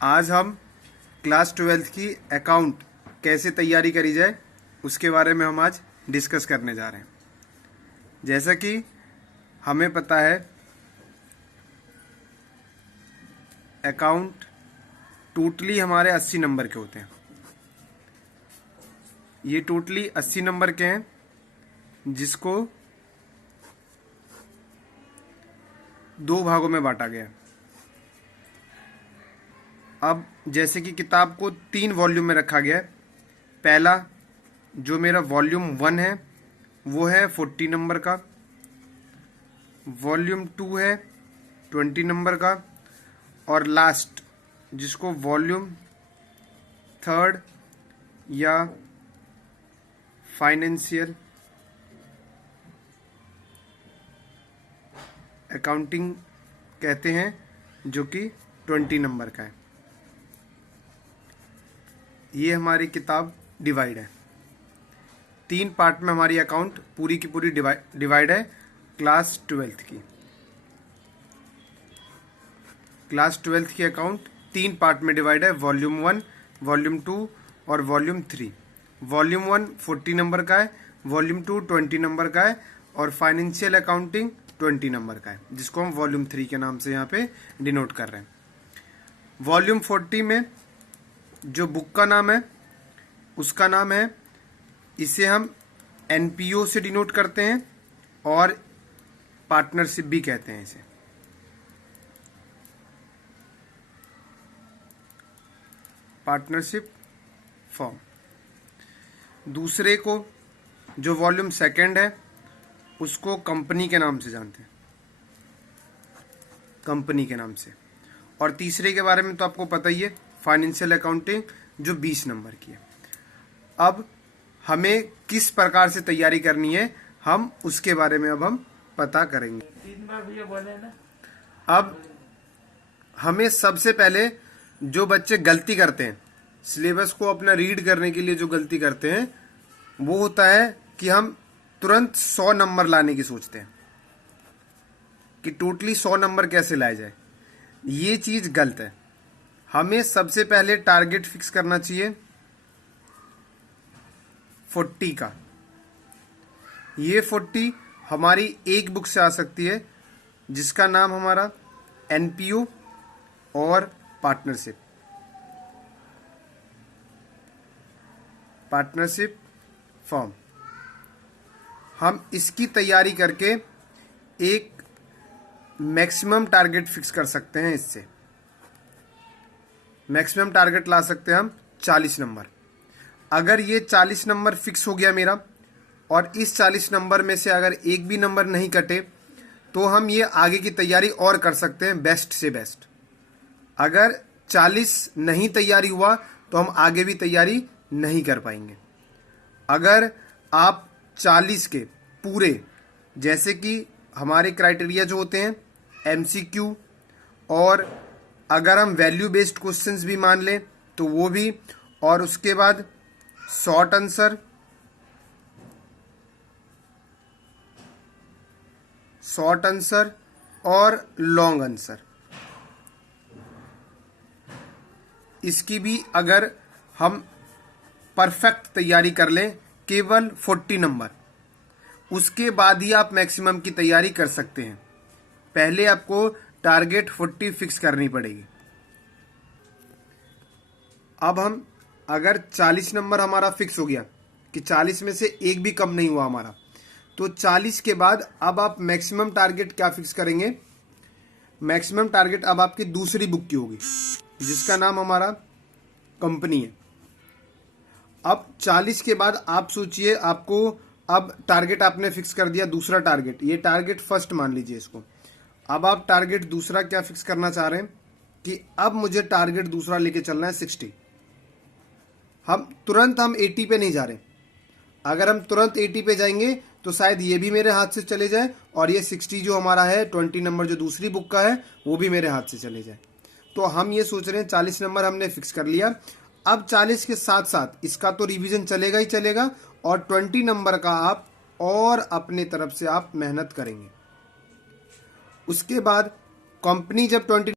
आज हम class 12th की अकाउंट कैसे तैयारी करी जाए उसके बारे में हम आज डिस्कस करने जा रहे हैं। जैसा कि हमें पता है अकाउंट टोटली हमारे 80 नंबर के होते हैं। ये टोटली 80 नंबर के हैं जिसको दो भागों में बांटा गया है। अब जैसे कि किताब को 3 वॉल्यूम में रखा गया है। पहला जो मेरा वॉल्यूम 1 है वो है 40 नंबर का, वॉल्यूम 2 है 20 नंबर का, और लास्ट जिसको वॉल्यूम 3 या फाइनेंशियल अकाउंटिंग कहते हैं जो कि 20 नंबर का है। ये हमारी किताब डिवाइड है, 3 पार्ट में हमारी अकाउंट पूरी की पूरी डिवाइड है क्लास 12th की। क्लास 12th की अकाउंट 3 पार्ट में डिवाइड है, वॉल्यूम 1, वॉल्यूम 2 और वॉल्यूम 3। वॉल्यूम 1 40 नंबर का है, वॉल्यूम 2 20 नंबर का है और फाइनेंशियल अकाउंटिंग 20 नंबर का है, जिसको हम वॉल्यूम 3 के नाम से यहाँ पे डिनोट कर रहे हैं। वॉल्यूम 40 में जो बुक का नाम है उसका नाम है, इसे हम एनपीओ से डिनोट करते हैं और पार्टनरशिप भी कहते हैं इसे। Partnership form. दूसरे को जो वॉल्यूम 2 है उसको कंपनी के नाम से जानते हैं, कंपनी के नाम से। और तीसरे के बारे में तो आपको पता ही है, फाइनेंशियल अकाउंटिंग जो 20 नंबर की है। अब हमें किस प्रकार से तैयारी करनी है हम उसके बारे में अब हम पता करेंगे। 3 बार भैया बोले ना। अब हमें सबसे पहले जो बच्चे गलती करते हैं सिलेबस को अपना रीड करने के लिए, जो गलती करते हैं वो होता है कि हम तुरंत 100 नंबर लाने की सोचते हैं कि टोटली 100 नंबर कैसे लाए जाए। ये चीज गलत है। हमें सबसे पहले टारगेट फिक्स करना चाहिए 40 का। ये 40 हमारी एक बुक से आ सकती है जिसका नाम हमारा एनपीओ और पार्टनरशिप फॉर्म। हम इसकी तैयारी करके एक मैक्सिमम टारगेट फिक्स कर सकते हैं। इससे मैक्सिमम टारगेट ला सकते हैं हम 40 नंबर। अगर ये 40 नंबर फिक्स हो गया मेरा और इस 40 नंबर में से अगर एक भी नंबर नहीं कटे तो हम ये आगे की तैयारी और कर सकते हैं बेस्ट से बेस्ट। अगर 40 नहीं तैयारी हुआ तो हम आगे भी तैयारी नहीं कर पाएंगे। अगर आप 40 के पूरे, जैसे कि हमारे क्राइटेरिया जो होते हैं एमसीक्यू, और अगर हम वैल्यू बेस्ड क्वेश्चंस भी मान लें तो वो भी, और उसके बाद शॉर्ट आंसर और लॉन्ग आंसर, इसकी भी अगर हम परफेक्ट तैयारी कर लें केवल 40 नंबर, उसके बाद ही आप मैक्सिमम की तैयारी कर सकते हैं। पहले आपको टारगेट 40 फिक्स करनी पड़ेगी। अब हम अगर 40 नंबर हमारा फिक्स हो गया कि 40 में से एक भी कम नहीं हुआ हमारा, तो 40 के बाद अब आप मैक्सिमम टारगेट क्या फिक्स करेंगे। मैक्सिमम टारगेट अब आपकी दूसरी बुक की होगी जिसका नाम हमारा कंपनी है। अब 40 के बाद आप सोचिए, आपको अब टारगेट आपने फिक्स कर दिया दूसरा टारगेट, ये टारगेट फर्स्ट मान लीजिए इसको। अब आप टारगेट दूसरा क्या फिक्स करना चाह रहे हैं कि अब मुझे टारगेट दूसरा लेके चलना है 60। हम 80 पे नहीं जा रहे। अगर हम तुरंत 80 पे जाएंगे तो शायद ये भी मेरे हाथ से चले जाए और ये 60 जो हमारा है 20 नंबर जो दूसरी बुक का है वो भी मेरे हाथ से चले जाए। तो हम ये सोच रहे हैं 40 नंबर हमने फिक्स कर लिया। अब 40 के साथ साथ इसका तो रिवीजन चलेगा ही चलेगा और 20 नंबर का आप और अपने तरफ से आप मेहनत करेंगे। उसके बाद कंपनी जब 20